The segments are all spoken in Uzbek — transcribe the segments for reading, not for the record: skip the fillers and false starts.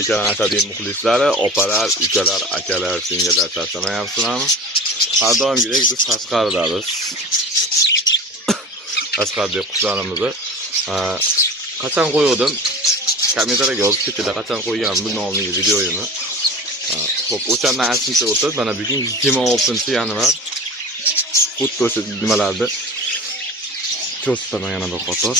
Ekan asadiy muxlislari, opalar, ukalar, akalar, singillar charchamayapsizlarmi? Har doimgidek biz tashqaridamiz. Tashqaridagi qushlarimizni qachon qo'ydim? Kommentariyga yozib ketinglar, qachon qo'ygan bu nomli videoyimni. Xo'p, o'shandan aslicha o'tib, mana bugun 26-yanvar. Xuddi o'sha nimalarni ko'rsataman yana bir qator.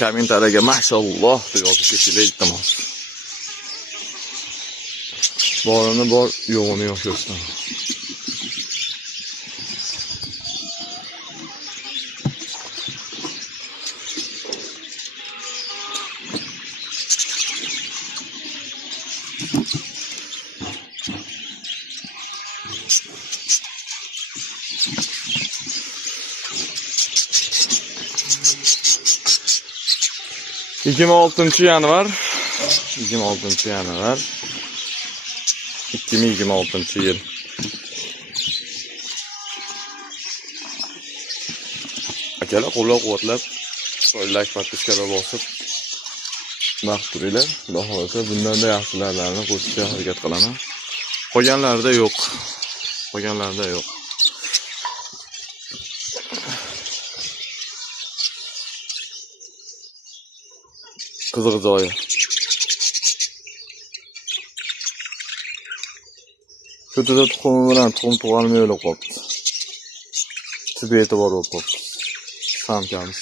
Kommentariyaga mashalloh deb yozib ketinglar, iltimos. Borini bor, yo'g'ini yo'q ko'rsataman. yanvar 2026 yil. Akalar qo'llab-quvvatlab, like podpiskaga bosib vaqt turinglar. Xudo xohlasa bundan-da yaxshilarni qo'shishga harakat qilaman. Qolganlarda yo'q. Qiziq joyi. Ko'tada tuxumi bilan tuxum tug'ilmay o'lib qolibdi. Bee'tibor bo'lib qolibdi. Samkamiz.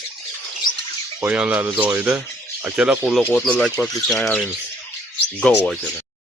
Qolganlari joyida. Akalar qo'llab-quvvatlab like podpiskani ayamamiz. Go akalar.